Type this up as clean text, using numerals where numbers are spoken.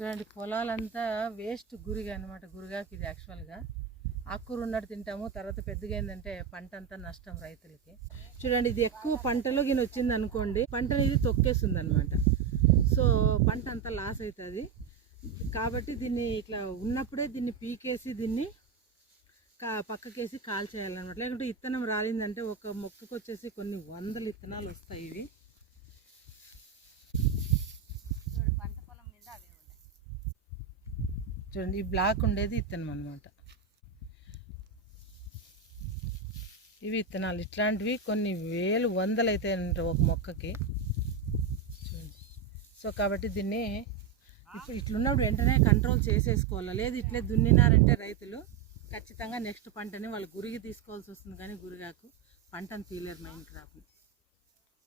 చూడండి పొలాలంతా వేస్ట్ గురిగా అనమాట. గురిగాకి ఇది యాక్చువల్గా ఆకుకూర ఉన్నట్టు తింటాము, తర్వాత పెద్దగా ఏంటంటే పంట అంతా నష్టం రైతులకి. చూడండి ఇది ఎక్కువ పంటలో గిన వచ్చింది అనుకోండి, పంటని ఇది తొక్కేస్తుంది అనమాట. సో పంట అంతా లాస్ అవుతుంది. కాబట్టి దీన్ని ఇట్లా ఉన్నప్పుడే దీన్ని పీకేసి దీన్ని పక్కకేసి కాల్ చేయాలన్నమాట. లేకుంటే ఇత్తనం రాలిందంటే ఒక మొక్కకు వచ్చేసి కొన్ని వందల ఇత్తనాలు వస్తాయి ఇవి. చూడండి ఈ బ్లాక్ ఉండేది ఇత్తనం అనమాట. ఇవి ఇత్తనాలు ఇట్లాంటివి కొన్ని వేలు వందలు అయితే ఒక మొక్కకి. చూడండి సో కాబట్టి దీన్ని ఇప్పుడు ఇట్లున్నప్పుడు వెంటనే కంట్రోల్ చేసేసుకోవాలి. లేదు ఇట్లే దున్నినారంటే రైతులు ఖచ్చితంగా నెక్స్ట్ పంటని వాళ్ళు గురికి తీసుకోవాల్సి వస్తుంది, కానీ గురిగాకు పంటను తీయలేరు మైన్ క్రాప్ని.